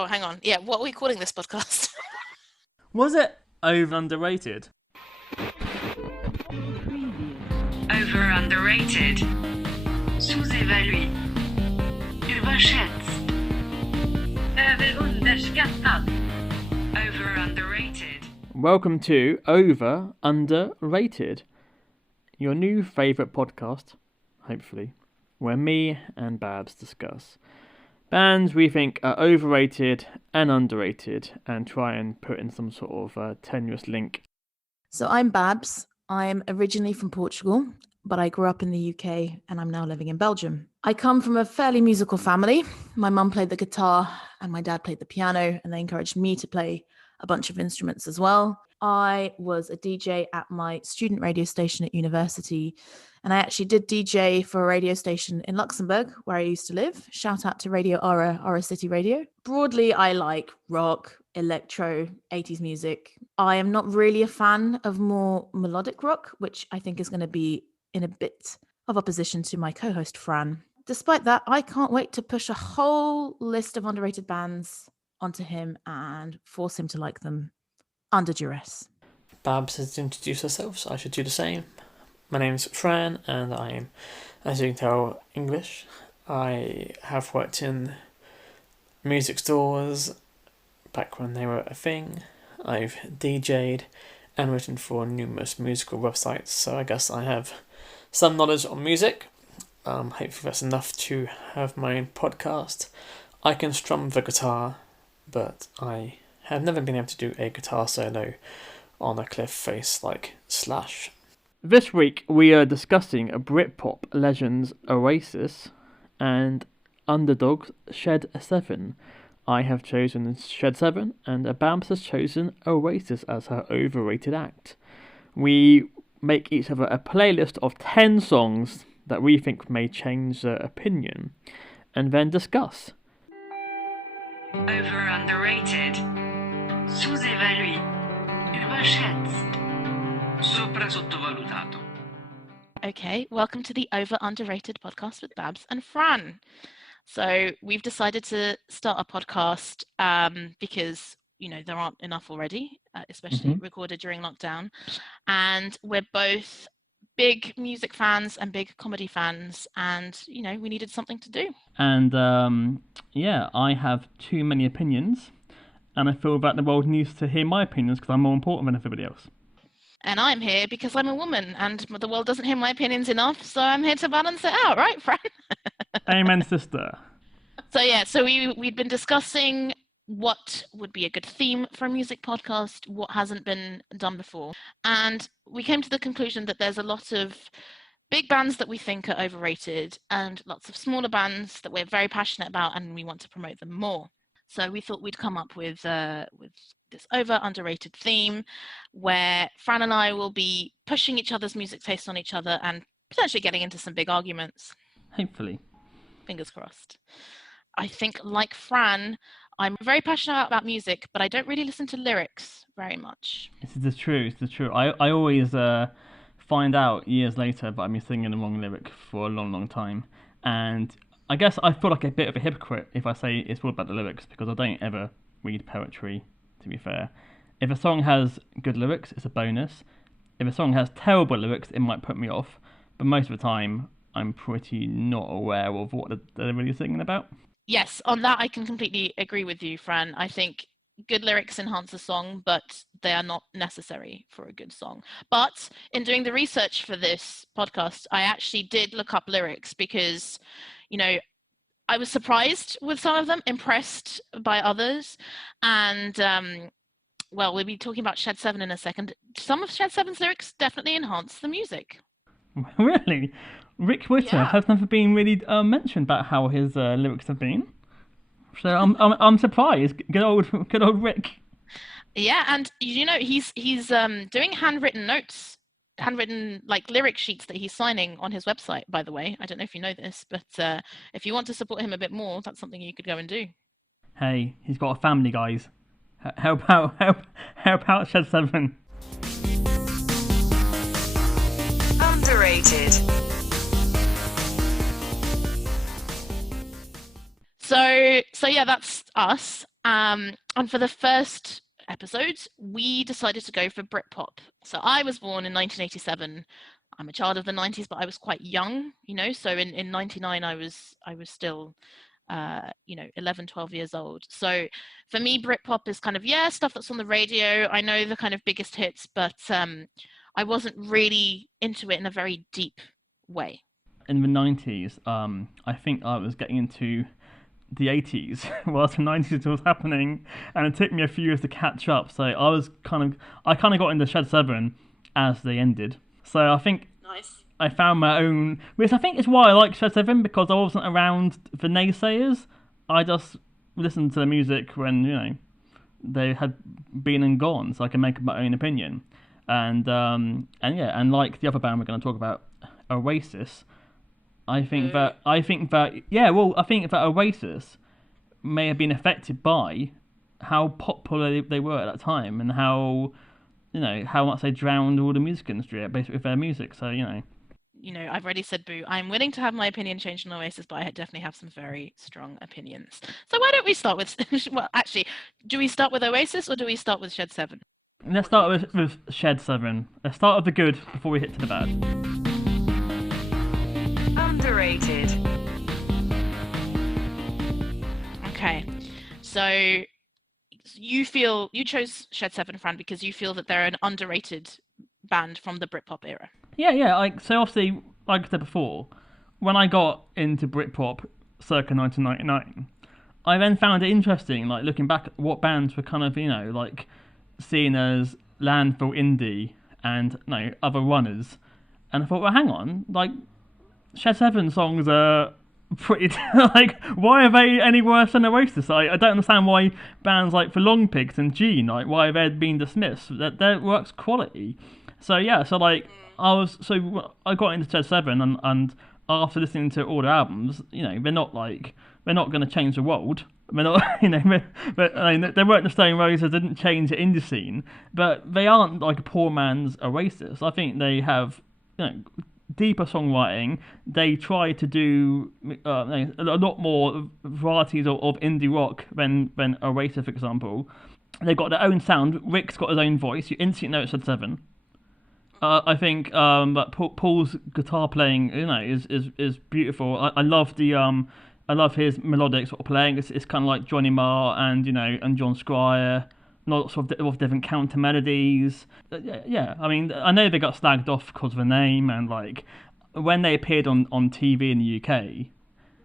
Oh, hang on. Yeah, what are we calling this podcast? Was it over underrated? Over underrated. Sous-évalué. Überschätzt. Överunderskattad. Over underrated. Welcome to Over Underrated, your new favourite podcast, hopefully, where me and Babs discuss bands we think are overrated and underrated and try and put in some sort of tenuous link. So I'm Babs. I'm originally from Portugal, but I grew up in the UK and I'm now living in Belgium. I come from a fairly musical family. My mum played the guitar and my dad played the piano, and they encouraged me to play a bunch of instruments as well. I was a DJ at my student radio station at university, and I actually did DJ for a radio station in Luxembourg, where I used to live. Shout out to Radio Aura City Radio. Broadly, I like rock, electro, 80s music. I am not really a fan of more melodic rock, which I think is going to be in a bit of opposition to my co-host Fran. Despite that, I can't wait to push a whole list of underrated bands onto him and force him to like them under duress. Babs has introduced herself, so I should do the same. My name's Fran, and I am, as you can tell, English. I have worked in music stores back when they were a thing. I've DJ'd and written for numerous musical websites, so I guess I have some knowledge on music. Hopefully that's enough to have my own podcast. I can strum the guitar, but I have never been able to do a guitar solo on a cliff face like Slash. This week we are discussing Britpop legends Oasis and underdogs Shed 7. I have chosen Shed 7 and Babs has chosen Oasis as her overrated act. We make each other a playlist of 10 songs that we think may change their opinion and then discuss. Over underrated. Sous-évalué. Überschätzt. Sopra-sottovalutato. Okay, welcome to the Over Underrated podcast with Babs and Fran. So we've decided to start a podcast because, there aren't enough already, especially recorded during lockdown. And we're both big music fans and big comedy fans, and, we needed something to do. And, I have too many opinions, and I feel that the world needs to hear my opinions because I'm more important than everybody else. And I'm here because I'm a woman, and the world doesn't hear my opinions enough, so I'm here to balance it out, right, Fran? Amen, sister. So we'd been discussing what would be a good theme for a music podcast, what hasn't been done before. And we came to the conclusion that there's a lot of big bands that we think are overrated and lots of smaller bands that we're very passionate about and we want to promote them more. So we thought we'd come up with this over underrated theme where Fran and I will be pushing each other's music taste on each other and potentially getting into some big arguments. Hopefully. Fingers crossed. I think, like Fran, I'm very passionate about music, but I don't really listen to lyrics very much. This is the truth. I always find out years later that I've been singing the wrong lyric for a long, long time. And I guess I feel like a bit of a hypocrite if I say it's all about the lyrics, because I don't ever read poetry, to be fair. If a song has good lyrics, it's a bonus. If a song has terrible lyrics, it might put me off. But most of the time, I'm pretty not aware of what they're really singing about. Yes, on that I can completely agree with you, Fran. I think good lyrics enhance a song, but they are not necessary for a good song. But in doing the research for this podcast, I actually did look up lyrics because, I was surprised with some of them, impressed by others. And, we'll be talking about Shed 7 in a second. Some of Shed 7's lyrics definitely enhance the music. Really? Rick Witter has never been really mentioned about how his lyrics have been. So I'm surprised. Good old Rick. Yeah, and he's doing handwritten notes, lyric sheets that he's signing on his website. By the way, I don't know if you know this, but if you want to support him a bit more, that's something you could go and do. Hey, he's got a family, guys. Help out Shed 7. Underrated. So yeah, that's us. And for the first episodes, we decided to go for Britpop. So I was born in 1987. I'm a child of the 90s, but I was quite young, so in 99 I was still 11, 12 years old. So for me, Britpop is kind of, stuff that's on the radio. I know the kind of biggest hits, but I wasn't really into it in a very deep way. In the 90s, I think I was getting into the 80s whilst the 90s was happening, and it took me a few years to catch up. So I kind of got into Shed 7 as they ended. So I think I found my own, which I think is why I like Shed 7, because I wasn't around the naysayers. I just listened to the music when, they had been and gone, so I can make my own opinion. And like the other band we're going to talk about, Oasis, I think that Oasis may have been affected by how popular they were at that time, and how much they drowned all the music industry basically with their music. So I've already said boo. I'm willing to have my opinion changed on Oasis, but I definitely have some very strong opinions. So why don't we start with, well, actually, do we start with Oasis or do we start with Shed 7? Let's start with Shed 7. Let's start with the good before we hit to the bad. Underrated. Okay, so you chose Shed 7, Fran, because you feel that they're an underrated band from the Britpop era. Yeah. So obviously, like I said before, when I got into Britpop circa 1999, I then found it interesting, like looking back at what bands were kind of, like seen as landfill indie and other runners, and I thought, well, hang on, like Shed 7 songs are pretty like, why are they any worse than Oasis? I don't understand why bands like The Long Pigs and Gene, like why they're being dismissed. That their work's quality. So I got into Shed 7, and after listening to all the albums, they're not going to change the world. They're not, but they weren't the Stone Roses, didn't change the indie scene, but they aren't like a poor man's Oasis. I think they have, deeper songwriting. They try to do a lot more varieties of indie rock than Oasis, for example. They've got their own sound. Rick's got his own voice. You instantly know it's Shed 7. I think that Paul's guitar playing, is beautiful. I love I love his melodic sort of playing. It's kind of like Johnny Marr and John Squire, lots of different counter melodies. Yeah, I mean, I know they got slagged off because of the name, and like when they appeared on TV in the UK,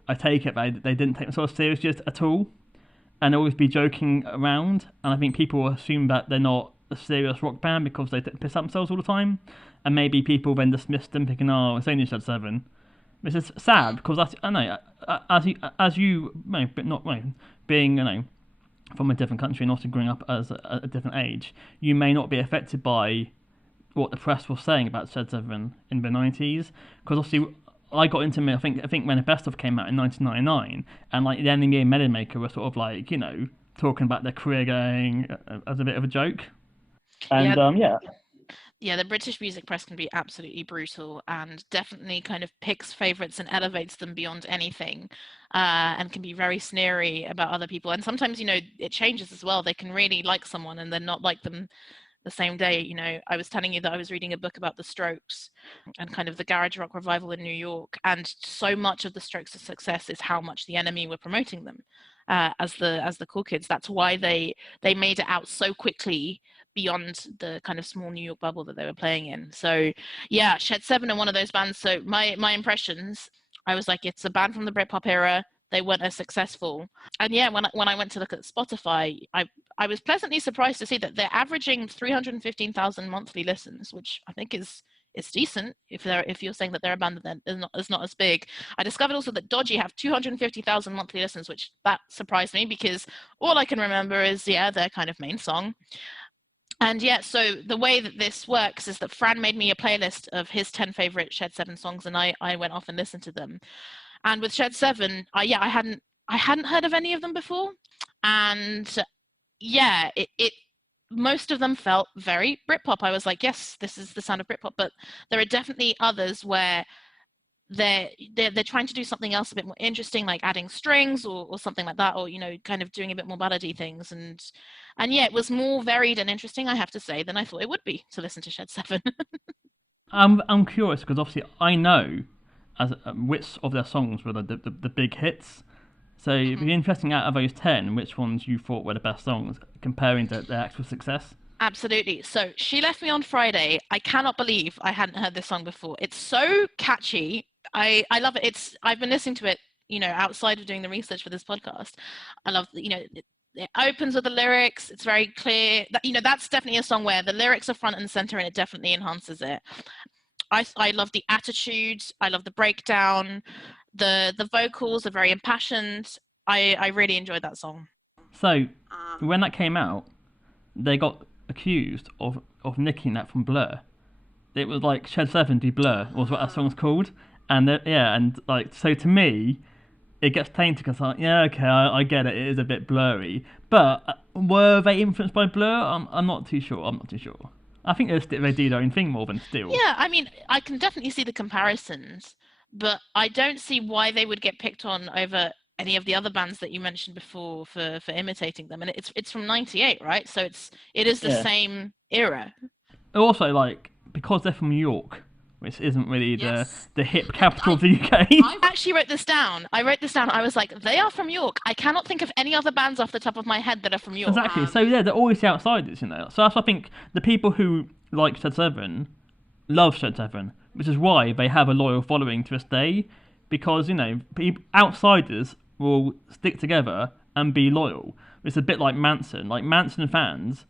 I take it they didn't take themselves seriously at all, and always be joking around. And I think people assume that they're not a serious rock band because they piss up themselves all the time, and maybe people then dismiss them, thinking, "Oh, it's only Shed 7." This is sad because I know, as you but not being from a different country and also growing up as a different age, you may not be affected by what the press was saying about Shed 7 in the 90s, because obviously I got into I think when the best of came out in 1999, and like the Enemy and Melody Maker were sort of like talking about their career going as a bit of a joke. And yeah, the British music press can be absolutely brutal, and definitely kind of picks favourites and elevates them beyond anything, and can be very sneery about other people. And sometimes, it changes as well. They can really like someone and then not like them the same day. I was telling you that I was reading a book about the Strokes and kind of the garage rock revival in New York, and so much of the Strokes' success is how much the Enemy were promoting them as the cool kids. That's why they made it out so quickly beyond the kind of small New York bubble that they were playing in. So yeah, Shed 7 are one of those bands. So my impressions, I was like, it's a band from the Britpop era. They weren't as successful. And yeah, when I went to look at Spotify, I was pleasantly surprised to see that they're averaging 315,000 monthly listens, which I think is decent if you're saying that they're a band that is not as big. I discovered also that Dodgy have 250,000 monthly listens, which that surprised me, because all I can remember is their kind of main song. And yeah, so the way that this works is that Fran made me a playlist of his 10 favorite Shed 7 songs, and I went off and listened to them. And with Shed 7, I hadn't heard of any of them before, and yeah, it most of them felt very Britpop. I was like, yes, this is the sound of Britpop, but there are definitely others where they're trying to do something else a bit more interesting, like adding strings or something like that, or kind of doing a bit more ballady things, and yeah, it was more varied and interesting, I have to say, than I thought it would be to listen to Shed 7. I'm curious because obviously I know as which of their songs were the big hits. So it'd be interesting out of those 10, which ones you thought were the best songs, comparing to their actual success. Absolutely. So She Left Me on Friday. I cannot believe I hadn't heard this song before. It's so catchy. I love it. I've been listening to it, outside of doing the research for this podcast. I love, it opens with the lyrics. It's very clear. That's definitely a song where the lyrics are front and center, and it definitely enhances it. I love the attitude. I love the breakdown. The vocals are very impassioned. I really enjoyed that song. So when that came out, they got accused of nicking that from Blur. It was like Shed 7 do Blur was what that song's called, and so to me, it gets tainted because I get it is a bit blurry, but were they influenced by Blur? I'm not too sure. I think they do their own thing more than still. Yeah, I mean, I can definitely see the comparisons, but I don't see why they would get picked on over any of the other bands that you mentioned before for imitating them. And it's from '98, right? So it is the same era. Also, like, because they're from New York, which isn't really Yes. the hip capital of the UK. I actually wrote this down. I was like, they are from York. I cannot think of any other bands off the top of my head that are from York. Exactly. So yeah, they're always the outsiders, So that's, I think, the people who like Shed 7 love Shed 7, which is why they have a loyal following to this day. Because outsiders will stick together and be loyal. It's a bit like Manson. Like, Manson fans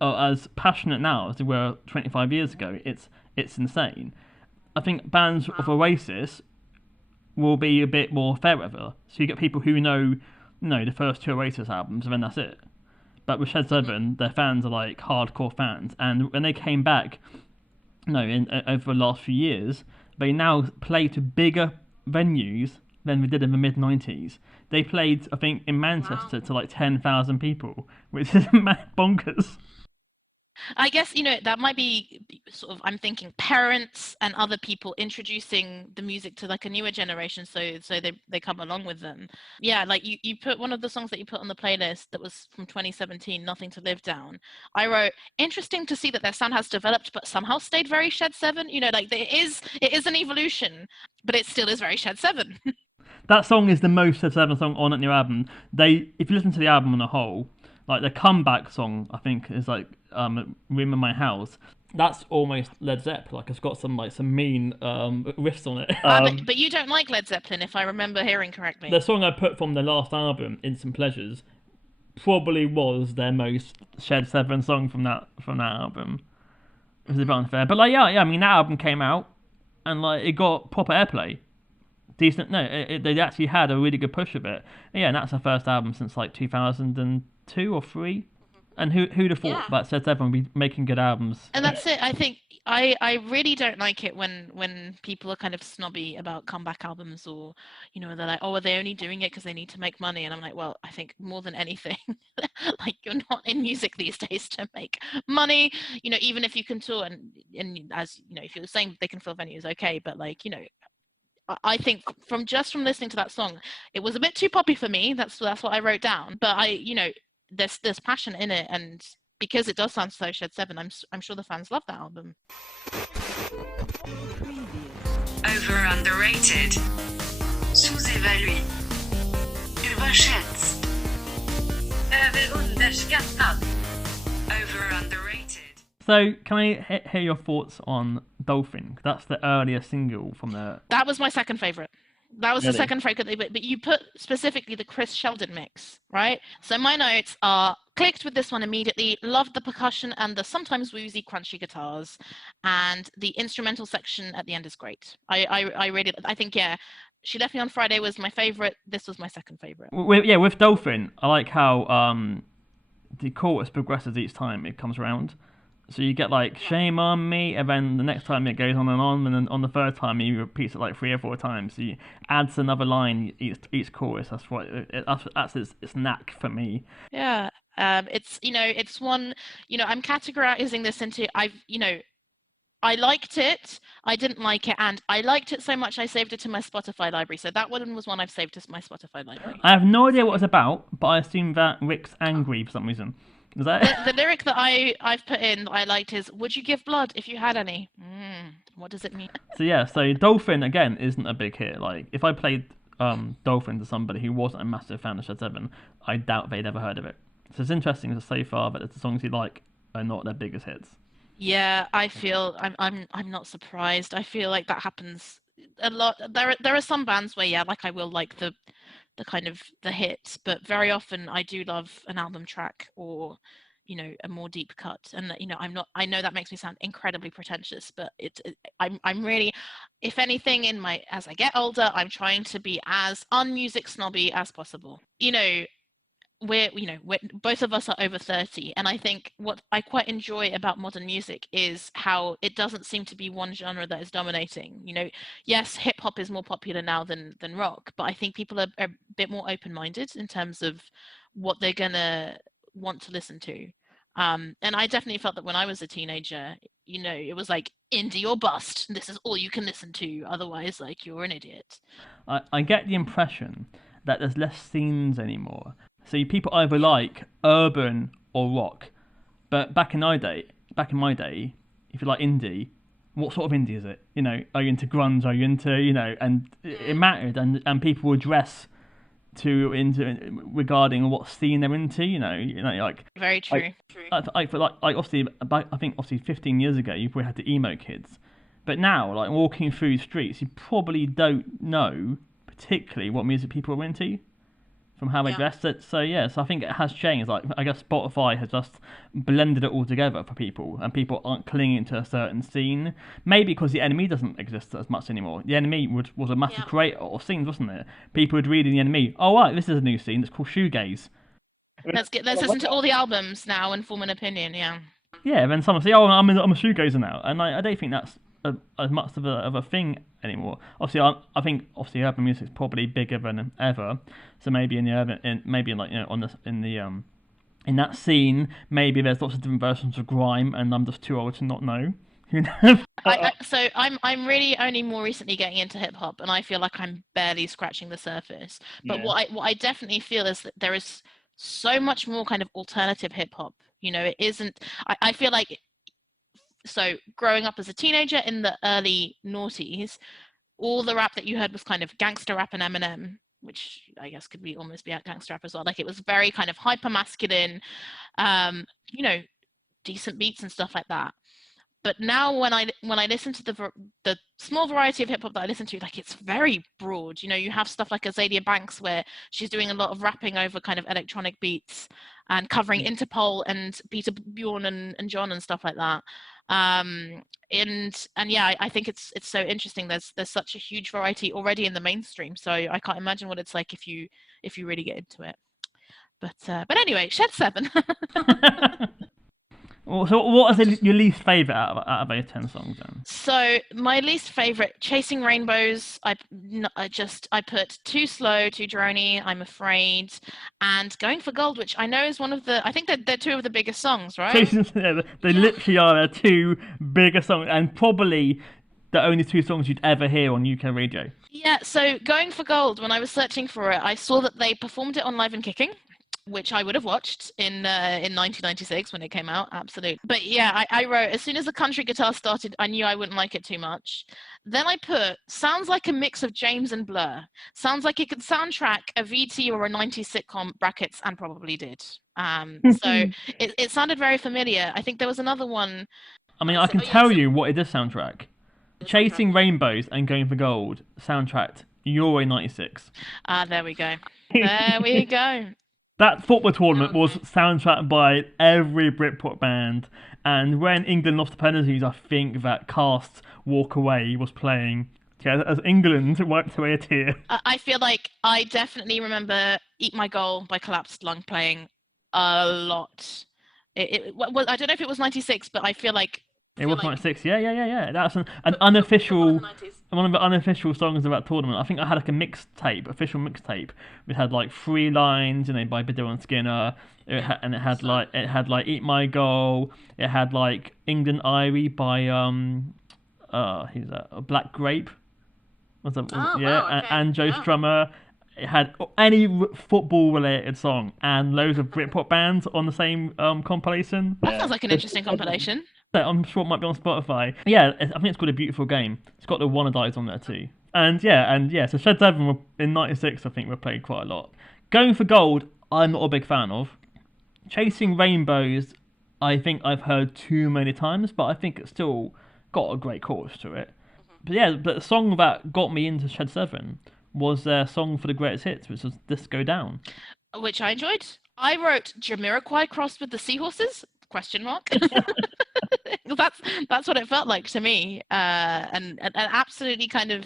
are as passionate now as they were 25 years ago. It's insane. I think bands of Oasis will be a bit more fair weather. So you get people who know the first 2 Oasis albums, and then that's it. But with Shed 7, their fans are like hardcore fans, and when they came back, over the last few years, they now play to bigger venues than they did in the mid-90s. They played, I think, in Manchester to like 10,000 people, which is bonkers. I guess, that might be sort of, I'm thinking parents and other people introducing the music to like a newer generation, so they come along with them. Yeah, like you put one of the songs that you put on the playlist that was from 2017, Nothing to Live down. I wrote, interesting to see that their sound has developed but somehow stayed very Shed 7. Like it is an evolution, but it still is very Shed 7. That song is the most Shed 7 song on a new album. If you listen to the album on a whole, like the comeback song, I think, is like Room in My House. That's almost Led Zeppelin. Like, it's got some mean riffs on it. But you don't like Led Zeppelin, if I remember hearing correctly. The song I put from the last album, Instant Pleasures, probably was their most Shed 7 song from that album. It's a bit unfair, but I mean, that album came out and like it got proper airplay. Decent. No, they actually had a really good push of it. And that's their first album since like 2002 or 3. And who'd have thought that Shed 7 would be making good albums? And that's it. I think I really don't like it when people are kind of snobby about comeback albums, or they're like, oh, are they only doing it because they need to make money? And I'm like, well, I think more than anything, like, you're not in music these days to make money. Even if you can tour and as if you're saying they can fill venues, okay, but like I think from listening to that song, it was a bit too poppy for me. That's what I wrote down. But there's passion in it, and because it does sound so Shed 7, I'm sure the fans love that album. Over underrated. Sous-évalué. Überschätzt. Överunderskattad. Over underrated. So, can I hear your thoughts on Dolphin? That's the earlier single from the... That was my second favourite. That was the second favourite, but you put specifically the Chris Sheldon mix, right? So my notes are, clicked with this one immediately, loved the percussion and the sometimes woozy, crunchy guitars, and the instrumental section at the end is great. I think, She Left Me on Friday was my favourite. This was my second favourite. With Dolphin, I like how the chorus progresses each time it comes around. So you get like shame on me, and then the next time it goes on, and then on the third time he repeats it like 3 or 4 times. So he adds another line each chorus. That's what that's its knack for me. Yeah, it's it's one. I'm categorizing this into I liked it, I didn't like it, and I liked it so much I saved it to my Spotify library. So that one was one I've saved to my Spotify library. I have no idea what it's about, but I assume that Rick's angry for some reason. Is that The lyric that I've put in that I liked is, "Would you give blood if you had any?" What does it mean? So Dolphin again isn't a big hit. Like if I played Dolphin to somebody who wasn't a massive fan of Shed 7, I doubt they'd ever heard of it. So it's interesting to so far that the songs you like are not their biggest hits. Yeah, I feel I'm not surprised. I feel like that happens a lot. There are some bands where like I will like the kind of the hits, but very often I do love an album track or a more deep cut. And I know that makes me sound incredibly pretentious, but I'm really, if anything, as I get older, I'm trying to be as unmusic snobby as possible. We're both of us are over 30, and I think what I quite enjoy about modern music is how it doesn't seem to be one genre that is dominating. Yes, hip hop is more popular now than rock, but I think people are a bit more open-minded in terms of what they're gonna want to listen to. And I definitely felt that when I was a teenager, it was like indie or bust. This is all you can listen to, otherwise like you're an idiot. I get the impression that there's less scenes anymore. So people either like urban or rock. But back in my day, if you like indie, what sort of indie is it? Are you into grunge? Are you into, and it mattered, and people would dress into regarding what scene they're into. Like very true. Obviously 15 years ago you probably had the emo kids, but now like walking through streets you probably don't know particularly what music people are into from how they dress it. So I think it has changed. Like I guess Spotify has just blended it all together for people, and people aren't clinging to a certain scene. Maybe because the NME doesn't exist as much anymore. The NME was a massive creator of scenes, wasn't it? People would read in the NME, oh right, this is a new scene. It's called shoegaze. Let's listen to all the albums now and form an opinion. Yeah. Yeah. Then someone say, oh, I'm a shoegazer now, and I don't think that's as much of a thing anymore. Obviously, I think urban music is probably bigger than ever. So maybe in that scene, maybe there's lots of different versions of grime, and I'm just too old to not know. So I'm really only more recently getting into hip hop, and I feel like I'm barely scratching the surface. But what I definitely feel is that there is so much more kind of alternative hip hop. It isn't. I feel like. So growing up as a teenager in the early noughties, all the rap that you heard was kind of gangster rap and Eminem, which I guess could almost be a gangster rap as well. Like it was very kind of hyper masculine, decent beats and stuff like that. But now when I listen to the small variety of hip hop that I listen to, like it's very broad. You have stuff like Azalea Banks where she's doing a lot of rapping over kind of electronic beats and covering Interpol and Peter Bjorn and John and stuff like that. I think it's so interesting. There's such a huge variety already in the mainstream, so I can't imagine what it's like if you really get into it. But anyway, Shed 7. So what is your least favourite out of those 10 songs then? So my least favourite, Chasing Rainbows, I put Too Slow, Too Droney, I'm Afraid, and Going for Gold, which I know is one of the, I think they're two of the biggest songs, right? They literally are their two biggest songs, and probably the only two songs you'd ever hear on UK radio. Yeah, so Going for Gold, when I was searching for it, I saw that they performed it on Live and Kicking, which I would have watched in 1996 when it came out, absolutely. But yeah, I wrote, as soon as the country guitar started, I knew I wouldn't like it too much. Then I put, sounds like a mix of James and Blur. Sounds like it could soundtrack a VT or a 90s sitcom, brackets, and probably did. So it sounded very familiar. I think there was another one. I mean, I can tell you what it does soundtrack. Chasing Rainbows and Going for Gold soundtracked Euro 96. There we go. There we go. That football tournament was soundtracked by every Britpop band, and when England lost the penalties, I think that Cast's Walk Away was playing as England wiped away a tear. I feel like I definitely remember Eat My Goal by Collapsed Lung playing a lot. I don't know if it was 96, but I feel like... It was 96, yeah. That's an unofficial... One of the unofficial songs of that tournament. I think I had like a official mixtape. It had like 3 lines, by Biddle and Skinner. It had like Eat My Goal. It had like England Irie by who's that? Black Grape. Oh, yeah, wow, okay. and Joe Yeah. Strummer. It had any football related song and loads of Britpop bands on the same compilation. That sounds like an interesting compilation. That I'm sure it might be on Spotify. Yeah, I think it's called A Beautiful Game. It's got the Wannadies on there too. And yeah, so Shed 7 in '96 I think were played quite a lot. Going for Gold, I'm not a big fan of. Chasing Rainbows, I think I've heard too many times, but I think it's still got a great chorus to it. But the song that got me into Shed 7 was their song for the greatest hits, which was Disco Down. Which I enjoyed. I wrote Jamiroquai crossed with the Seahorses? Question mark. That's what it felt like to me, and an absolutely kind of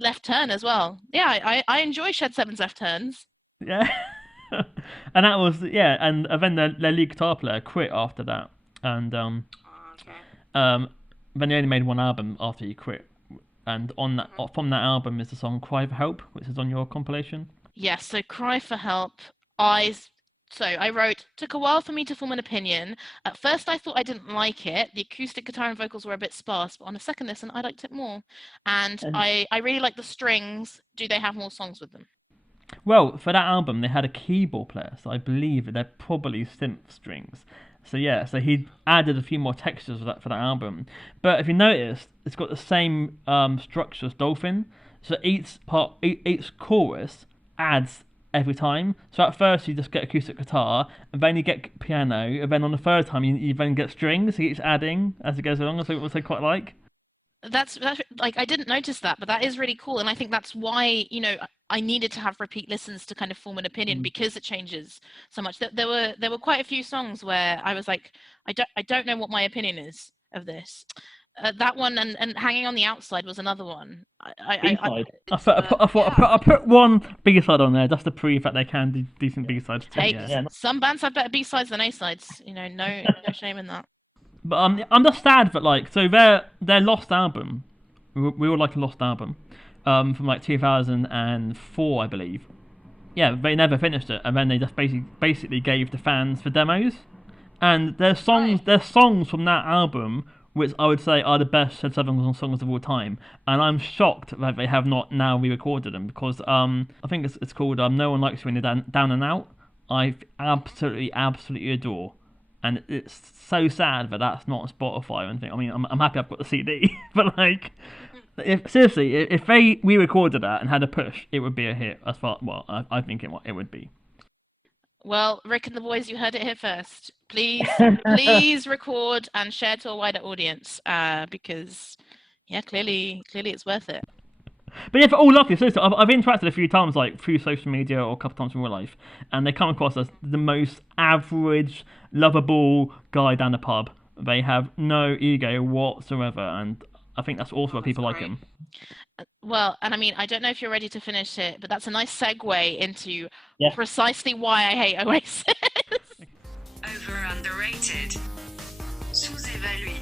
left turn as well. Yeah, I enjoy Shed 7's left turns. Yeah. And that was, and then their lead guitar player quit after that. And then they only made one album after he quit. And from that album is the song Cry for Help, which is on your compilation. Yes, so Cry for Help. I wrote, took a while for me to form an opinion. At first I thought I didn't like it. The acoustic guitar and vocals were a bit sparse, but on a second listen I liked it more. And I really like the strings. Do they have more songs with them? Well, for that album they had a keyboard player, so I believe they're probably synth strings. So he added a few more textures for that album. But if you notice, it's got the same structure as Dolphin. So each chorus adds every time. So at first you just get acoustic guitar, and then you get piano, and then on the third time you then get strings. He keeps adding as it goes along. So what I quite like. That's like, I didn't notice that, but that is really cool, and I think that's why I needed to have repeat listens to kind of form an opinion, because it changes so much. There were quite a few songs where I was like, I don't know what my opinion is of this. That one and Hanging on the Outside was another one. I put one B-side on there just to prove that they can do decent B-sides too. Hey, some bands have better B-sides than A-sides. No shame in that. But I'm just sad that their lost album, we were like a lost album, from like 2004 I believe. Yeah, they never finished it, and then they just basically gave the fans the demos, and their songs from that album, which I would say are the best Shed 7 songs of all time, and I'm shocked that they have not now re-recorded them, because I think it's called No One Likes You When You're Down and Out. I absolutely adore. And it's so sad that that's not on Spotify or anything. I mean, I'm happy I've got the CD, but if they re-recorded that and had a push, it would be a hit. I think it would be. Well, Rick and the boys, you heard it here first. Please record and share to a wider audience, because clearly it's worth it. But yeah, for all lovely. Seriously, I've interacted a few times, through social media or a couple times in real life, and they come across as the most average, lovable guy down the pub. They have no ego whatsoever, and I think that's also why people like him. Well, and I mean, I don't know if you're ready to finish it, but that's a nice segue into precisely why I hate Oasis. Overrated. Sous-évalué.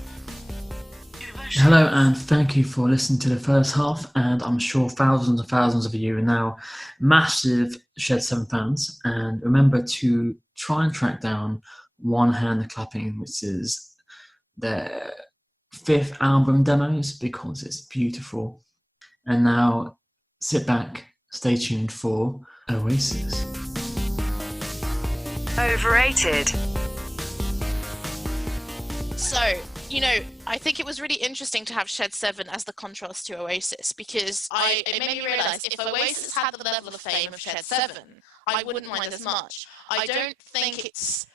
Hello and thank you for listening to the first half, and I'm sure thousands and thousands of you are now massive Shed 7 fans, and remember to try and track down One Hand Clapping, which is their 5th album demos, because it's beautiful. And now sit back, stay tuned for Oasis. Overrated. So, I think it was really interesting to have Shed 7 as the contrast to Oasis, because it made me realise if Oasis had the level of fame of Shed 7, I wouldn't mind as much. I don't think it's...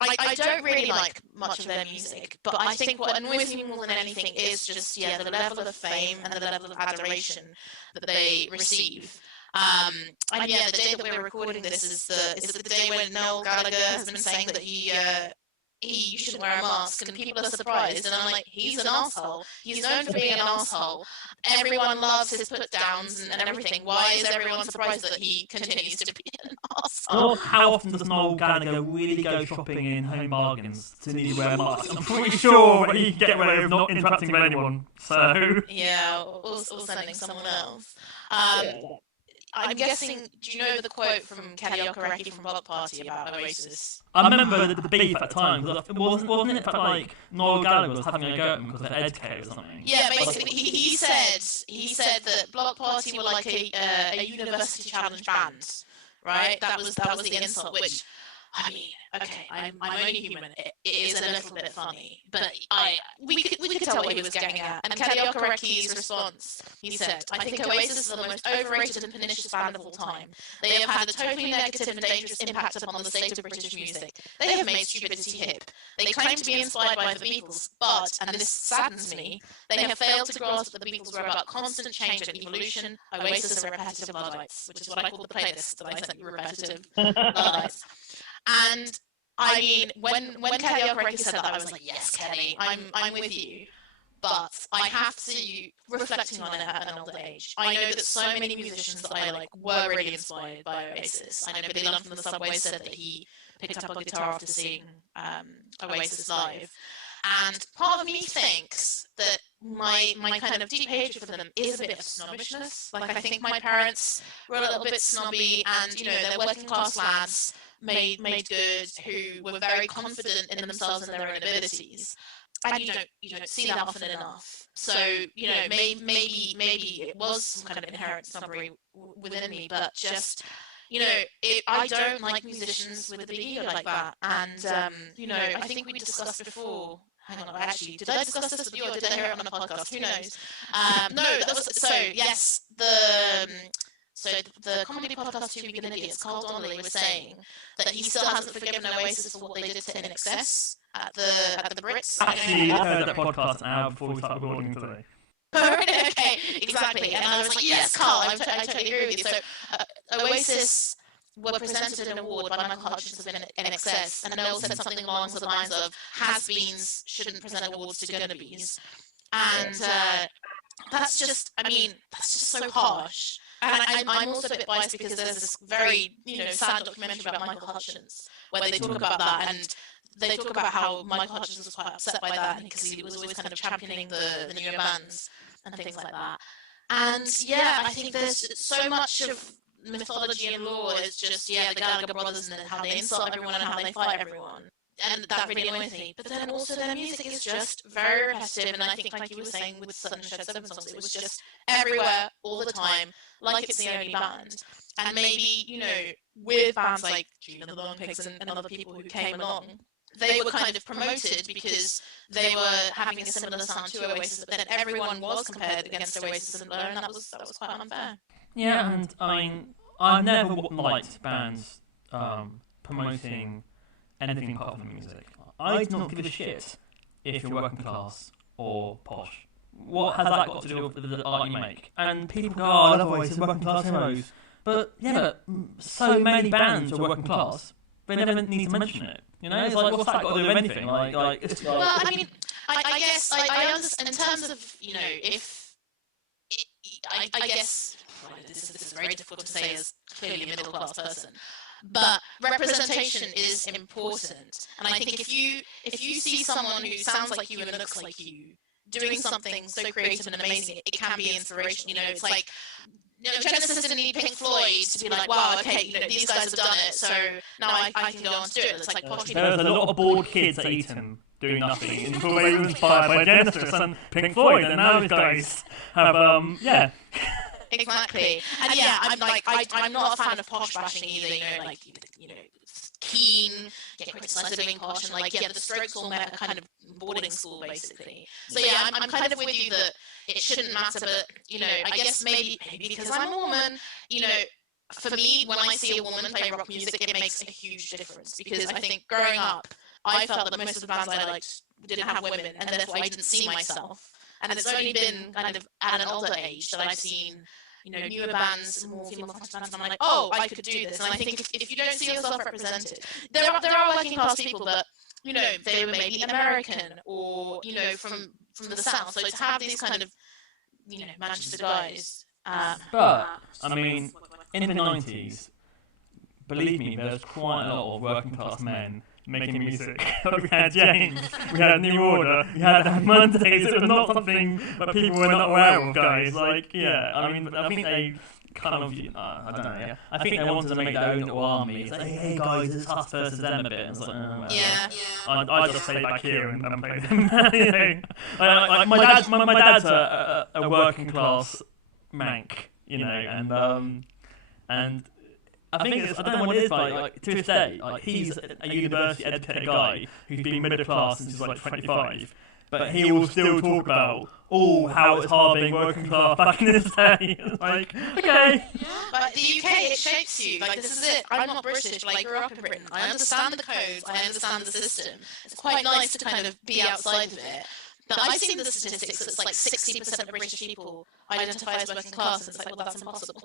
I don't really like much of their music, but I think what annoys me more than anything is just, the level of fame and the level of adoration that they receive. And the day that we're recording this is the day when Noel Gallagher has been saying that you shouldn't wear a mask, and people are surprised, and I'm like, he's an asshole. He's known for being an asshole. Everyone loves his put downs and everything. Why is everyone surprised that he continues to be an asshole? How often does Noel Gallagher really go shopping in Home Bargains to need to wear a mask? I'm pretty sure he can get away with not interacting with anyone. So or sending someone else. I'm guessing, do you know the quote from Kelly Okereke from Block Party about Oasis? I remember the beef at the time, because wasn't it like Noel Gallagher was having a go at him because of Ed K or something? Yeah, basically, he said that Block Party were like a university challenge band, right? That was the insult, which, I mean, okay, I'm only human. It is a little bit funny, but we could tell what he was getting at. And Kelly Okereke's response, he said, "I think Oasis are the most overrated and pernicious band of all time. They have had a totally negative and dangerous impact upon the state of British music. They have made stupidity hip. They claim to be inspired by the Beatles, but, and this saddens me, they have failed to grasp that the Beatles were about constant change and evolution. Oasis are repetitive Luddites," which is what I call the playlist that I sent you, repetitive Luddites. And I mean, when Kelly Okereke said that, I was like, yes, Kelly, I'm with you. But I have to, reflecting on it at an older age, I know that so many musicians that I like were really inspired by Oasis. I know Billy Lunn from the Subway said that he picked up a guitar after seeing Oasis live. And part of me thinks that my kind of deep hatred for them is a bit of snobbishness. Like, I think my parents were a little bit snobby, and, you know, they're working class lads, made good, who were very confident in themselves and their own abilities. And you don't see that often enough. So, you know, maybe it was some kind of inherent snobbery within me, but just, you know, I don't like musicians with a big ego like that. And, you know, I think we discussed before. Hang on, actually, did I discuss this with you, or did I hear it on a podcast? Who knows? No, that was, so yes, the comedy podcast 2 Vegan Idiots, Carl Donnelly, was saying that he still hasn't forgiven Oasis for what they did to In Excess at the Brits. Actually, I heard that podcast an hour before we started recording today. Okay, exactly. And I was like, yes, Carl, I totally agree with you. So Oasis were presented an award by Michael Hutchins of In Excess, and Noel said something along the lines of, has-beens shouldn't present awards to gonna-bees. And that's just, I mean, that's just so harsh. And I'm also a bit biased because there's this very, you know, sad documentary about Michael Hutchins where they talk about that, and they talk about how Michael Hutchins was quite upset by that because he was always kind of championing the newer bands and things like that. And yeah, I think there's so much of mythology and lore is just, yeah, the Gallagher brothers and how they insult everyone and how they fight everyone. And that really annoys me. But then also their music is just very repetitive, and I think, like you were saying with Sudden Shed 7 songs, it was just everywhere, all the time, like it's the only band. And maybe, you know, with bands like Gina the Long Pigs and other people who came along, they were kind of promoted because they were having a similar sound to Oasis, but then everyone was compared against Oasis and Blur, and that was quite unfair. Yeah, and I mean, I've never liked bands promoting anything apart from music. I do not give a shit if you're working class or posh. What has that got to do with the art you make? And people go, oh, I love Oasis, working class heroes. But yeah, so many bands are working class, they never need to mention it. You know, it's like, what's that got to do with anything? Like, it's like... Well, I mean, I guess I understand in terms of, you know, I guess this is very difficult to say as clearly a middle class person. But representation is important, and I think if you see someone who sounds like you and looks like you doing something so creative and amazing, it can be inspiration. You know, it's like, you know, Genesis didn't need Pink Floyd to be like, wow, okay, you know, these guys have done it, so now I can go on to do it. It's like posh people. There's a lot of bored kids at Eton doing nothing until they were inspired by Genesis and Pink Floyd, and now these guys have yeah. Exactly, and yeah, I'm not a fan of posh bashing either. You know, Keane get criticised for being posh, and like, yeah, the Strokes all met a kind of boarding school basically. So yeah, I'm kind of with you that it shouldn't matter, but you know, I guess maybe because I'm a woman, you know, for me, when I see a woman play rock music, it makes a huge difference because I think growing up, I felt that most of the bands I liked didn't have women, and therefore I didn't see myself. And it's only been kind of at an older age that I've seen, you know, newer bands, more female-fronted bands, and I'm like, oh, I could do this. And I think if you don't see yourself represented, there are working class people that, you know, they were maybe American or, you know, from the South. So to have these kind of, you know, Manchester guys. But, I mean, in the 90s, believe me, there was quite a lot of working class men making music. We had James, we had New Order, we had Mondays. It was not something that people were not aware of, guys. Like, yeah, I mean, I think they kind of, I don't know. Yeah. I think they wanted to make their own little army. It's like, hey guys, it's us versus them a bit. And it's like, Yeah. I just stay back here and play them. You know, my dad's a working class mank, you know, and I think I don't know what it is, like to this day, like he's a university educated guy who's been middle class since he's like 25, but he will still talk about how it's hard being working class back in his day. It's like, okay. But the UK, it shapes you. Like, this is it. I'm not British, but I grew up in Britain. I understand the codes. I understand the system. It's quite nice to kind of be outside of it. But I've seen the statistics. It's like 60% of British people identify as working class, and it's like, well, that's impossible.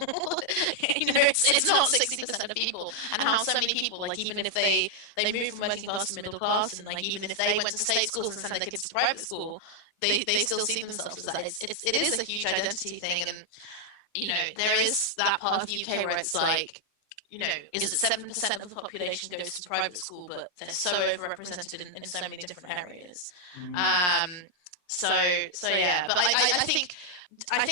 You know, it's not 60% of people. And how so many people, like, even if they move from working class to middle class, and like even if they went to state schools and sent their kids to private school, they still see themselves as that. It is a huge identity thing, and you know, there is that part of the UK where it's like, you know, is it 7% of the population goes to private school, but they're so overrepresented in so many different areas. So yeah, but I think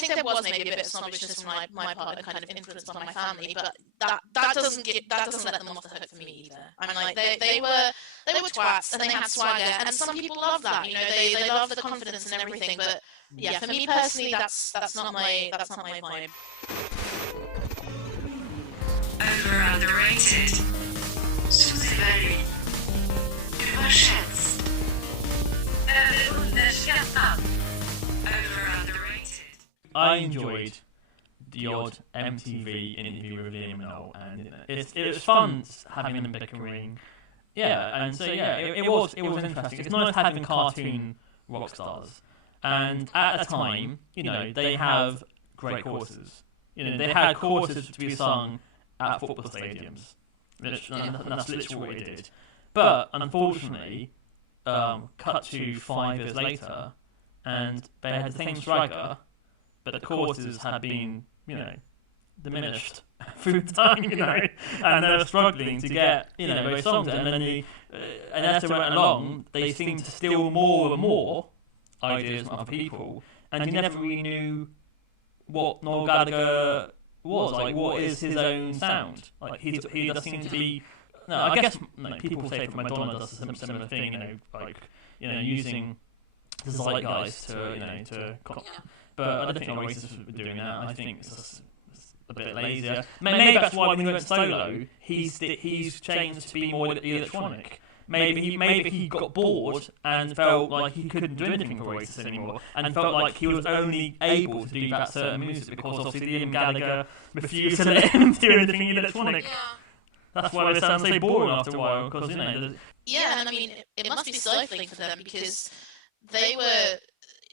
there was maybe a bit of snobbishness from my part, and kind of influenced by my family, but that doesn't let them off the hook for me either. I mean, like they were twats and they had swagger, and some people love that. You know, they love the confidence and everything. But yeah, for me personally, that's not my vibe. Over underrated. Sous-évalué. Überschätzt. Underskattat. Over underrated. I enjoyed the odd MTV interview with Liam and Noel, and it was fun having them bickering. Yeah, and so it was interesting. It's nice having cartoon rock stars, and at the time, you know, they have great courses. You know, they had courses to be sung at football stadiums. And that's literally what they did. But unfortunately, cut to 5 years later, and they had the same swagger, but the courses had been, you know, diminished through time, you know, and they were struggling to get, you know, those songs. And then and as they went along, they seemed to steal more and more ideas from other people, and you never really knew what Noel Gallagher was like. What is his own sound? Like he does seem to be. No, I guess like, people say that Madonna does a similar thing. You know, like, you know, using the zeitgeist to. But I don't think Oasis were doing that. I think it's just a bit lazier. Maybe that's why when he went solo, he's changed to be more electronic. Maybe he got bored and felt like he couldn't do anything for Oasis anymore, and felt like he was only able to do that certain music because obviously Liam Gallagher refused to let him do anything electronic. That's why they sound so boring after a while, because, you know. Yeah, and I mean, it must be stifling for them, because they were,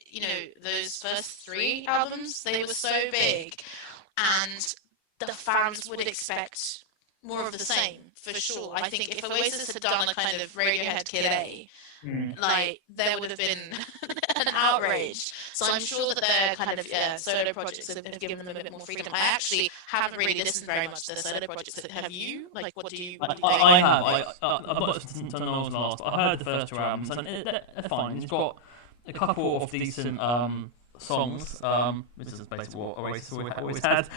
you know, those first 3 albums, they were so big, and the fans would expect more of the same, for sure. I think if Oasis had done a kind of Radiohead Kid A, like, there would have been an outrage. So I'm sure that their kind of solo projects have given them a bit more freedom. I actually haven't really listened very much to their solo projects. Have you? Like, what do you think? I have. I've not listened to Noel's last, but I heard the first 2 albums, and they're fine. He's got a couple of decent songs, which is basically what Oasis always had.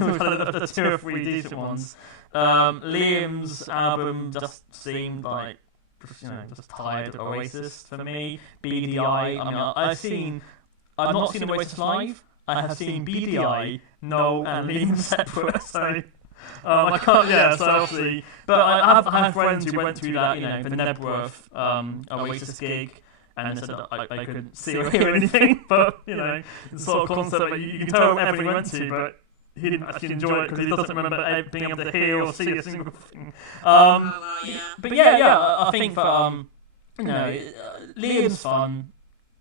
We've had the 2 or 3 decent ones. Liam's album just seemed like, you know, just tired of Oasis for me. BDI. I mean, I've not seen Oasis live. I have seen BDI, Noel and Liam separate. So I can't. Yeah. So obviously, but I have friends who went to that, you know, the Nebworth Oasis gig, and said that they couldn't see or hear anything. But, you know, the sort of concept that you can tell everything he went to, but he didn't actually enjoy it because he doesn't remember being able to hear or see a single thing. But yeah, I think for you know, Liam's fun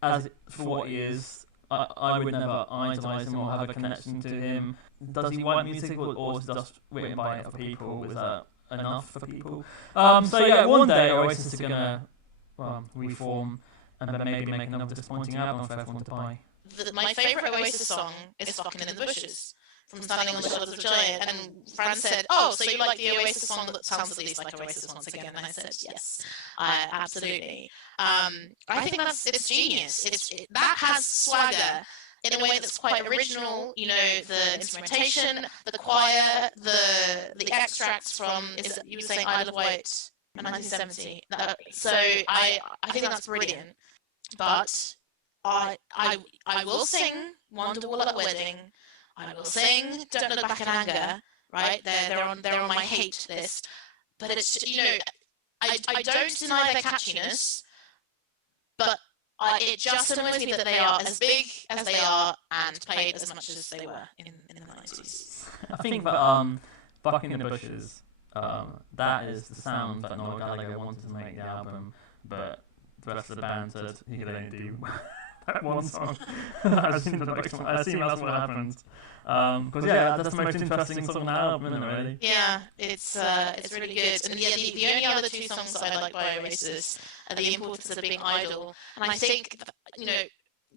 as for what he is. I would never idolise him or have a connection to him. Does he write music, or is it just written by other people? Is that enough for people? So yeah, one day Oasis is gonna reform and then maybe make another disappointing album for everyone to buy. My favourite Oasis song is "Fucking in the Bushes" from "Standing on the Shoulders of Giant." And Fran said, "Oh, so you like the Oasis song that sounds at least like Oasis once again?" And I said, "Yes, absolutely." I think it's genius. That has swagger in a way that's quite original. You know, the instrumentation, the choir, the extracts from, is you were saying Isle of Wight, 1970. So I think that's brilliant. But I will sing Wonderwall at the Wedding. I will sing Don't Look Back in Anger. Right, they're on my hate list. But it's, you know, I don't deny their catchiness, but it just annoys me that they are as big as they are and played as much as they were in the 90s. I think that Buck in the Bushes, that is the sound that Noel Gallagher wanted to make the album, but the rest of the band said he could only do that one song. I assume that's what happened. Because that's the most interesting song on the album, isn't it, really? Yeah, it's really good. And yeah, the only other two songs that I like by Oasis are The Importance of Being Idle. And I think, you know,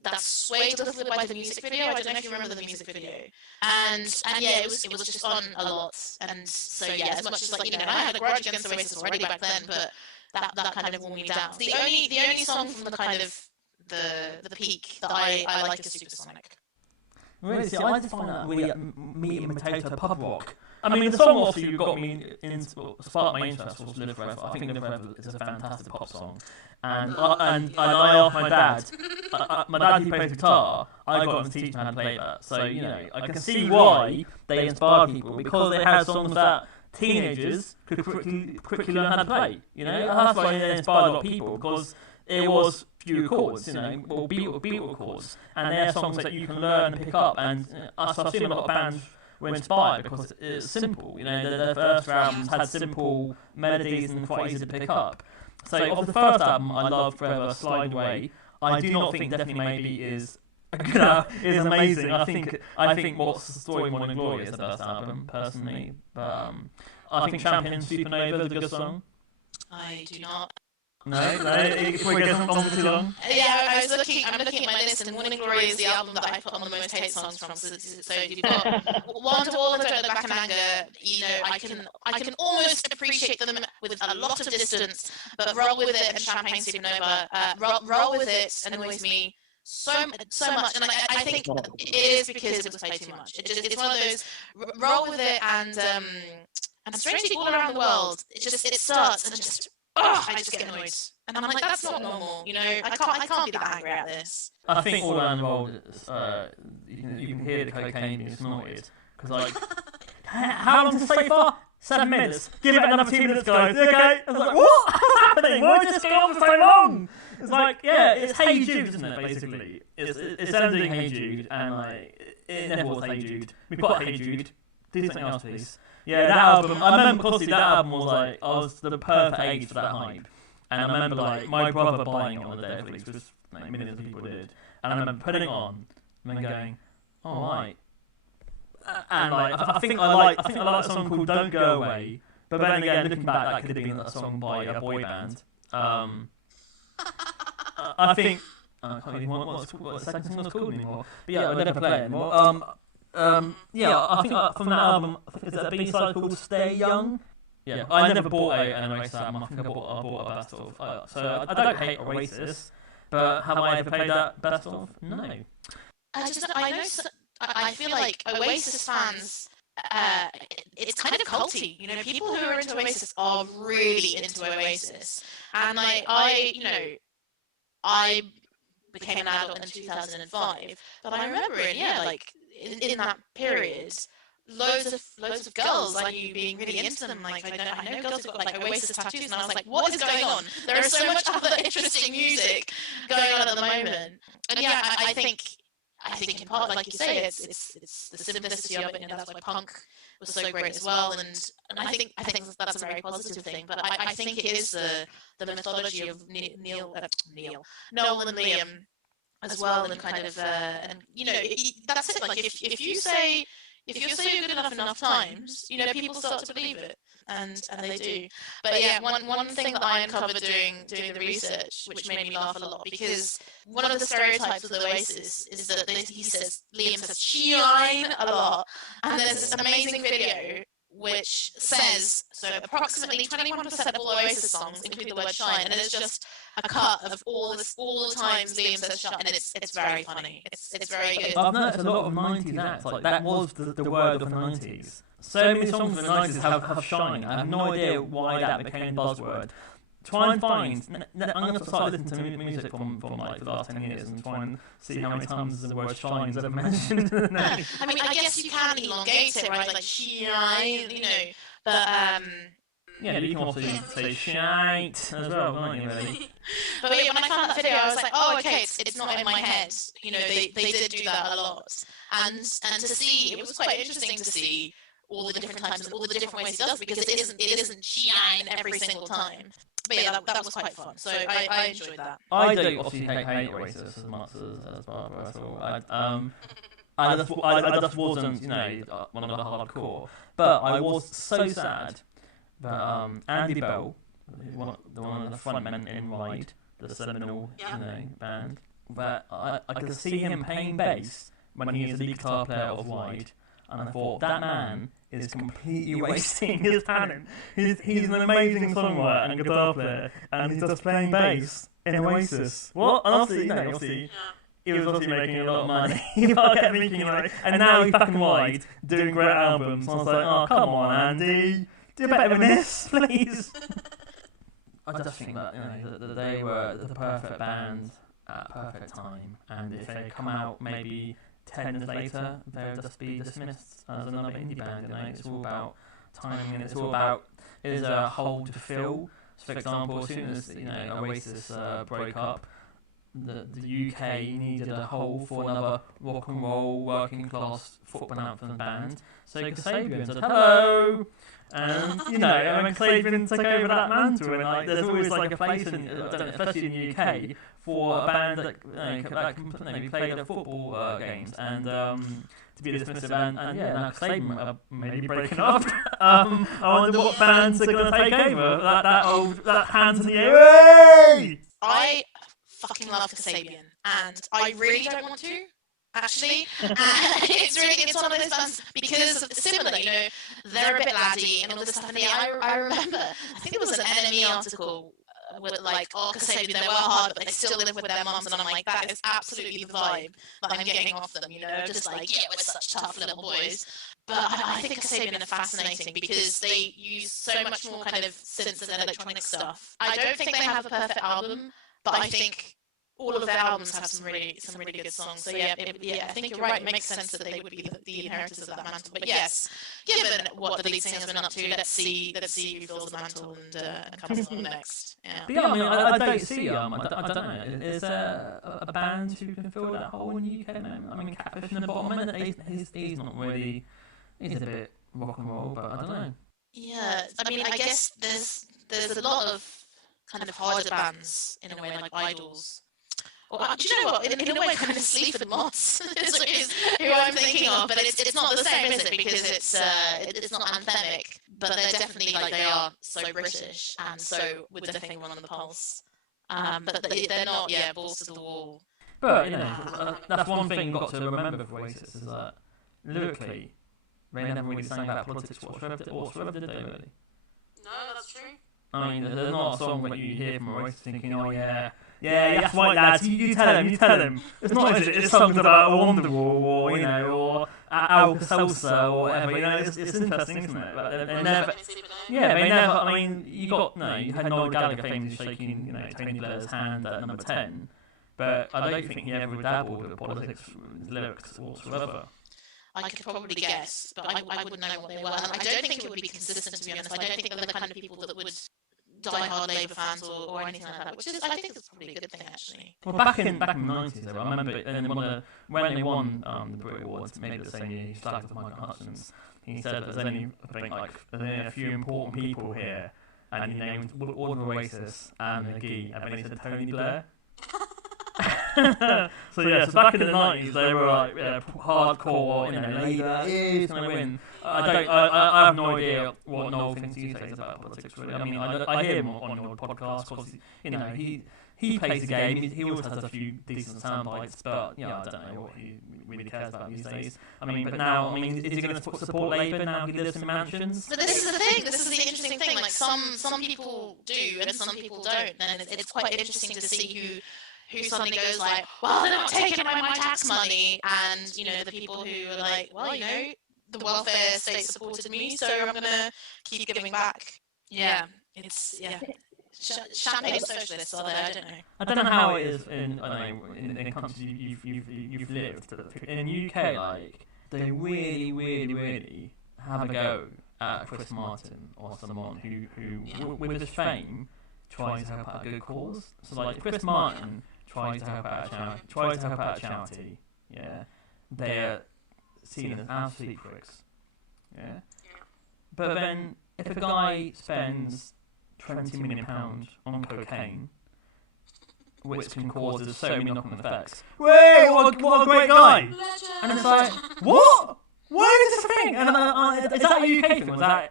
that's swayed a little bit by the music video. I don't know if you remember the music video. And yeah, it was just on a lot. And so yeah, as much as, like, you know, I had a grudge against Oasis already back then, but that kind of wore me down. The only song from the kind of the peak that I like is Supersonic. Really, see, I just find that really meat and potato pub rock. I mean, the song also you got me sparked my interest was Live Forever. I think Live Forever is a fantastic pop song, and I asked my dad. My dad, who plays guitar, I got him to teach me how to play that. So you know, I can see why they inspired people, because they had songs that teenagers could quickly learn how to play. You know, that's why they inspired a lot of people, because it was few chords, you know, or Beatle chords, and they're songs that you can learn and pick up. And I've seen a lot of bands were inspired because it's simple. You know, their first albums had simple melodies and quite easy to pick up. So of the first album, I love Forever, Slide Away. I do not think Definitely Maybe is is amazing. I think What's the Story, Morning Glory is the best album personally, but I think Champion Supernova is a good song. I do not. No, if we get on too long. Yeah, I'm looking at my list, and Morning Glory is the album that I put on the most hate songs from. So you've got Wonderwall and Don't Look Back in Anger. You know, I can almost appreciate them with a lot of distance, but Roll With It and Champagne Supernova, Roll With It annoys me so much, and I think it is because it was played too much. It's one of those Roll With It and Strangely All Around the World. It starts and just. I just get annoyed, and I'm like, that's not normal. You know, I can't be that angry at this. I think All Around the World, you can hear the cocaine being snorted, because like, how long to stay for? 7 minutes. Give it another 2 minutes, guys. Okay. I was like, what's happening? Why did this go on for so long? It's like, yeah, it's Hey Jude, isn't it? Basically, it's them doing Hey Jude, and like, it never was Hey Jude. We've got Hey Jude. Do something else, please. Yeah, that album, I remember, honestly, that album was like, I was the perfect age for that hype. And I remember, like, my brother buying it on the day of release, which like, millions of people did. And I remember putting it on, and then going, oh, right. And, like, I think I like a song called Don't Go Away. But then again, looking back, that could have been a song by a boy band. I think, I can't even remember what the second song was called anymore. But yeah, I'll never play it anymore. I think from that album, is that a B-side called Stay Young? Yeah, I never bought an Oasis album. I think I bought a best of. So I don't hate Oasis, but have I ever played that best of? No. I feel like Oasis fans, it's kind of culty. You know, people who are into Oasis are really into Oasis, and like I became an adult in 2005, but I remember in that period, loads of girls I knew being really into them. Like I know girls who've got like Oasis tattoos, and I was like, what is going on? There is so much other interesting music going on at the moment. And yeah, I think in part, like you say, it's the simplicity of it, and that's why punk was so great as well. And I think that's a very positive thing. But I think it is the mythology of Noel and Liam as well, and kind of and you know, that's it. Like if you say you're good enough times, you know, people start to believe it, and they do. But yeah, one thing that I uncovered doing the research, which made me laugh a lot, because one of the stereotypes of the Oasis is that Liam says "she line" a lot, and there's this amazing video which says, so approximately 21% of all Oasis songs include the word shine, and it's just a cut of all the times Liam says shut, and it's very funny. It's very good. I've noticed a lot of 90s acts, like that was the word of the 90s. So many songs from the 90s have shine. I have no idea why that became the buzzword. Try and find. I'm going to start listening to music from like the last 10 years and try and see how many times the word shine is ever mentioned. I mean, I guess you can elongate it, right? Like shine, but yeah, you can also say shite as well, can't you? Really? But yeah, when I found that video, I was like, oh, okay, it's not in my head. They did do that a lot, and to see, it was quite interesting to see all the different times and all the different ways he does it, because it isn't shine every single time. But yeah, that was quite fun. So I enjoyed that. I don't obviously hate Oasis as much as Barbara at all. I just wasn't, one of the hardcore. But I was so sad that Andy Bell, one of the frontmen in Ride, the seminal band, that I could see him playing bass when he is the guitar player of Ride. And I thought, that man is completely wasting his talent. He's an amazing songwriter and guitar player, and he's just playing bass in Oasis. What? And obviously, he was obviously making a lot of money. But I kept thinking, and now he's back in Wide, doing great albums. And I was like, oh, come on, Andy, do better than this, please. I just think that, that they were the perfect band at a perfect time, and if they come out maybe 10 years later, they'll just be dismissed as another indie band. It's all about timing, and it's all about, is there a hole to fill? So, for example, as soon as Oasis broke up, the UK needed a hole for another rock and roll working class football anthem band. So Kasabian said hello, and Kasabian took over that mantle, and there's always a place especially in the UK, for a band that can maybe play their football games and to be dismissive, and now Kasabian maybe breaking up. I wonder what bands are going to take over that hands in the air. I fucking love Kasabian, and I really don't want to. Actually, it's one of those bands, because similar, they're a bit laddie and all this stuff. And I remember, I think it was an NME article with Kasabian, they were hard, but they still live with their mums, and I'm like, that is absolutely the vibe that I'm getting off them. Just we're such tough little boys. But I think Kasabian are fascinating because they use so much more kind of synths and electronic stuff. I don't think they have a perfect album, but I think all of their albums have some really good songs. So I think you're right. It makes sense that they would be the inheritors of that mantle. But yes, given what the lead singer's been up to, let's see who fills the mantle and comes along next. Yeah. But I don't see I don't know. Is there a band who can fill that hole in the UK? I mean, Catfish in the bottom, he's not really. He's a bit rock and roll, but I don't know. Yeah, I mean, I guess there's a lot of kind of harder bands in a way, like Idols. Or, do you know what? In a way, kind of Sleaford Moss is who I'm thinking of, but it's not the same, is it? Because it's not anthemic, but they're definitely they are so British and so with their finger on the pulse. But they're not, balls to the wall. But that's one thing you've got to remember for Oasis is that lyrically, they never really sang about politics whatsoever, did they really? No, that's true. I mean, there's not a song that you hear from Oasis thinking, oh yeah, that's right, lads. You tell him. It's not, is it? It's songs about Wonderwall or Alka-Seltzer or whatever. It's interesting, isn't it? But they never. Yeah, they never. I mean, you had Noel Gallagher famously shaking, Tony Blair's hand at number 10, but I don't think he ever dabbled with politics lyrics whatsoever. I could probably guess, but I wouldn't know what they were. And I don't think it would be consistent, to be honest. I don't think they're the kind of people that would die-hard Labour fans or anything like that, which is, I think, is probably a good thing, actually. Well, back in the 90s, though, I remember when they won the Brit Awards, maybe the same year, he slagged off Michael Hutchins. He said there's only a few important people here, and he named all of Oasis and McGee, and then he said Tony Blair. So back in the 90s, they were like hardcore, Labour is going to win. I have no idea what Noel thinks he says about politics, really. I mean, I hear him on your podcast, because, he plays the game. He always has a few decent sound bites, but I don't know what he really cares about these days. I mean, but now, is he going to support Labour now he lives in mansions? But this is the thing. This is the interesting thing. Like some people do and some people don't, and it's quite interesting to see who suddenly goes like, well, they're not taking away my tax money, and the people who are like, well, the welfare state supported me, so I'm gonna keep giving back. Yeah, it's champagne socialists, are they? I don't know. I don't know how it is in countries you've lived. In the UK, like, they really, really, really have a go at Chris Martin or someone who with his fame, tries to help out a good cause. So, like, if Chris Martin tries to help out a charity, they're seen as absolute pricks. Yeah. But then, if a guy spends £20 million on cocaine, which can cause so many knock-on effects, wait, what a great guy! And it's like, what? Why is this a thing? And is that a UK thing?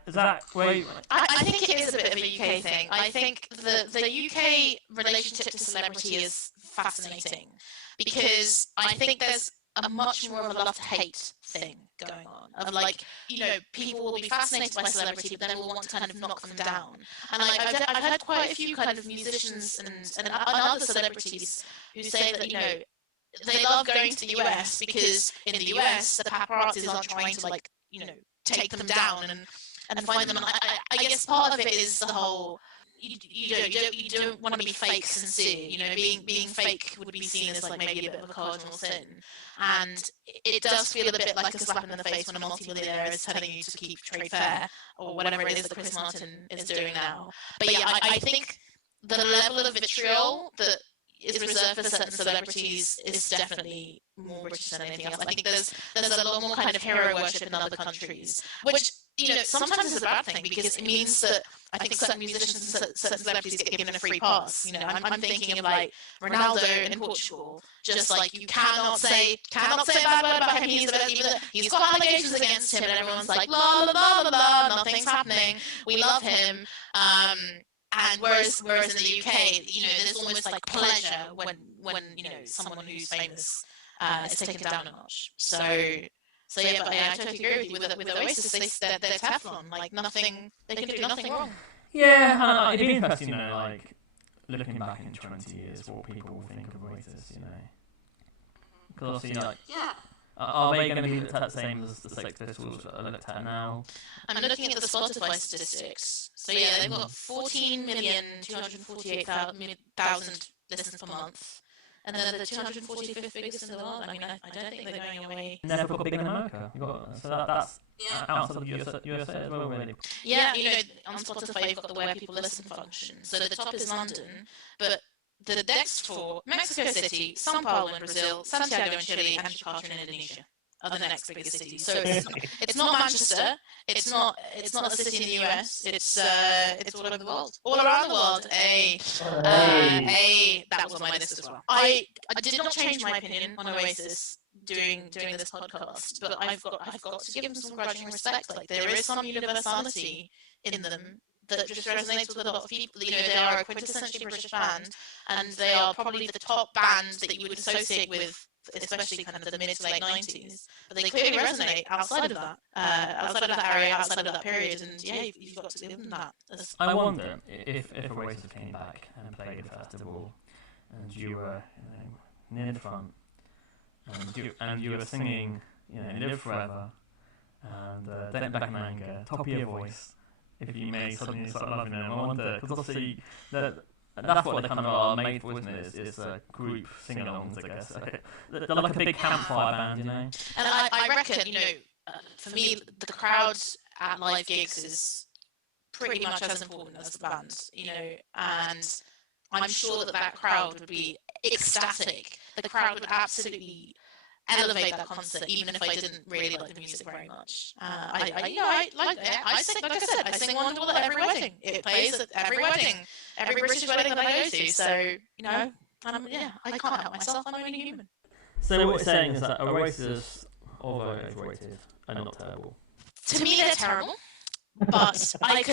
Is that wait? I think it is a bit of a UK thing. I think the UK relationship to celebrity is fascinating, because I think there's a much more of a love to hate thing going on. Of like, people will be fascinated by celebrity, but then will want to kind of knock them down. And like, I've had quite a few kind of musicians and other celebrities who say that they love going to the US because in the US the paparazzis aren't trying to like take them down and find them. And I guess part of it is the whole. You don't want to be fake sincere. Being fake would be seen as like maybe a bit of a cardinal sin, and it does feel a bit like a slap in the face when a multimillionaire is telling you to keep trade fair or whatever it is that Chris Martin is doing now. But yeah, I think the level of vitriol that is reserved for certain celebrities is definitely more British than anything else. I think there's a lot more kind of hero worship in other countries, which sometimes is a bad thing, because it means that I think certain musicians and certain celebrities get given a free pass. I'm thinking of like Ronaldo in Portugal. Just like you cannot say a bad word about him. He's got allegations against him, and everyone's like la la la la la, nothing's happening. We love him. And whereas in the UK, there's almost like pleasure when someone who's famous is taken down a notch. So yeah, but I totally agree with you. With Oasis, they're Teflon. Like nothing, they can do nothing wrong. Yeah, it'd be interesting, like looking back in 20 years, what people will think of Oasis, Because obviously, like, are they going to be looked at the same as the Sex Pistols are looked at now? I'm looking at the Spotify statistics. So yeah, they've got 14,248,000 listens per month. And then they're the 245th biggest in the world. I mean, I don't think they're going away. Never got big in America. So that's outside of the USA as well, really. Yeah, on Spotify you've got the where people listen function. So the top is London, but the next four: Mexico City, São Paulo in Brazil, Santiago in Chile, and Jakarta in Indonesia are the next biggest cities. So it's not Manchester. It's not a city in the US. It's all over the world, all around the world. That was on my list as well. I did not change my opinion on Oasis doing this podcast, but I've got to give them some grudging respect. Like there is some universality in them that just resonates with a lot of people. They are a quintessentially British band, and they are probably the top band that you would associate with, especially kind of the mid to late 90s. But they clearly resonate outside of that area, outside of that period, and yeah, you've got to give them that. I wonder if Oasis came back and played a festival, and you were near the front, and you were singing, Live Forever, and Don't Look Back in Anger, top of your voice. If you may suddenly start loving them, I wonder, because obviously that's what they kind of are made for, isn't it? It's group sing-alongs, I guess. They're like a big campfire band, And I reckon, for me, the crowd at live gigs is pretty much as important as the band, and I'm sure that crowd would be ecstatic. The crowd would absolutely elevate that concert, even if I didn't really like the music very much. I like it. I sing, like I said, I sing Wonderwall at every wedding. It plays at every wedding, every British wedding that I go to. So Yeah, I can't help myself. I'm only human. So what you're saying is that Oasis, although overrated, are not terrible. To me, they're terrible, but I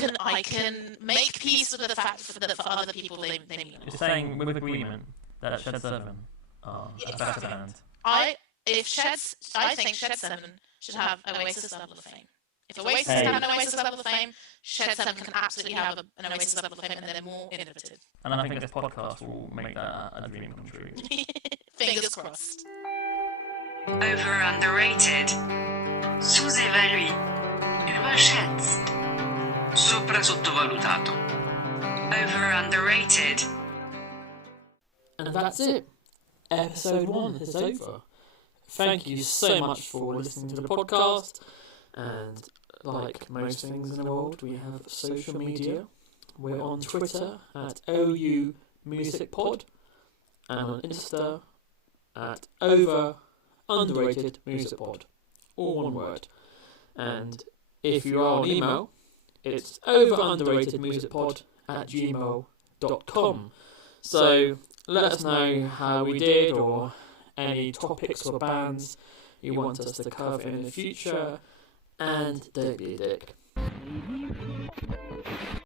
can make peace with the fact that for other people they mean. You're saying with agreement that Shed 7 are a better band. I think Shed 7 should have Oasis level of fame. If Oasis can have an Oasis level of fame, Shed 7 can absolutely have an Oasis level of fame, and they're more innovative. And I think this podcast will make that a dream come true. Fingers crossed. Over underrated. Sous-évalué. Überschätzt. Sopra sottovalutato. Over underrated. And that's it. Episode 1 is over. Thank you so much for listening to the podcast. And like most things in the world, we have social media. We're on Twitter at OU Music Pod, and on Insta at Over Underrated Music Pod, all one word. And if you are on email, it's overunderatedmusicpod@gmail.com. So let us know how we did, or any topics or bands you want us to cover in the future, and don't be a dick.